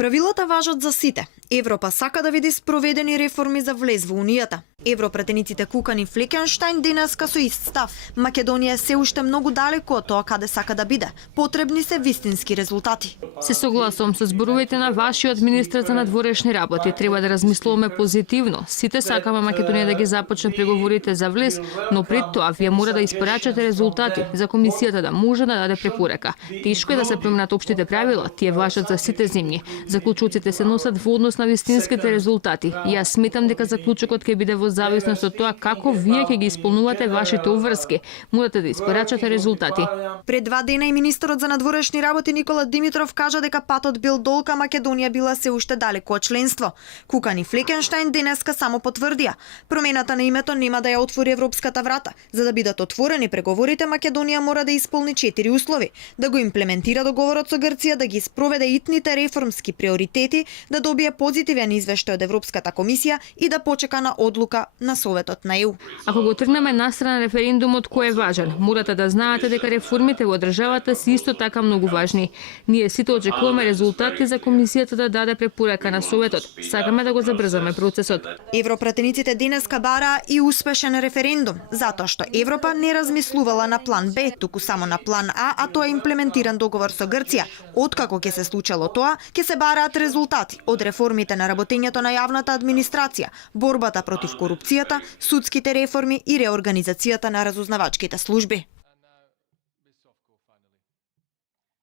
Правилата важат за сите. Европа сака да види спроведени реформи за влез во Унијата. Европратениците Кукан и Флекенштајн денеска со ист став. Македонија е се уште многу далеку од тоа каде сака да биде. Потребни се вистински резултати. Се согласувам со зборувите на вашиот министр за надворешни работи. Треба да размислуваме позитивно. Сите сакаме Македонија да ги започне преговорите за влез, но пред тоа вие мора да испорачате резултати за комисијата да може да даде препорека. Тешко е да се променат општите правила, тие важат за сите земји. Заклучоците се носат во однос на вистинските резултати. Јас сметам дека заклучокот ќе биде во зависност од тоа како вие ќе ги исполнувате вашите обврски. Морате да испорачате резултати. Пред 2 дена и министерот за надворешни работи Никола Димитров кажа дека патот бил долг, а Македонија била се уште далеку од членство. Кукан и Флекенштајн денеска само потврдија. Промената на името нема да ја отвори европската врата. За да бидат отворени преговорите, Македонија мора да исполни 4 услови: да го имплементира договорот со Грција, да ги спроведе итните реформски приоритети, да добие позитивен извештај од Европската комисија и да почека на одлука на Советот на ЕУ. Ако го тргнеме настрана референдумот, кој е важен, морате да знаете дека реформите во државата се исто така многу важни. Ние сите очекуваме резултати за комисијата да даде препорека на Советот. Сакаме да го забрзаме процесот. Европратениците денеска бараа и успешен референдум, затоа што Европа не размислувала на план Б, туку само на план А тоа е имплементиран договор со Грција. Откако ќе се случило тоа, ќе се бараат резултати од реформите на работењето на јавната администрација, борбата против корупцијата, судските реформи и реорганизацијата на разузнавачките служби.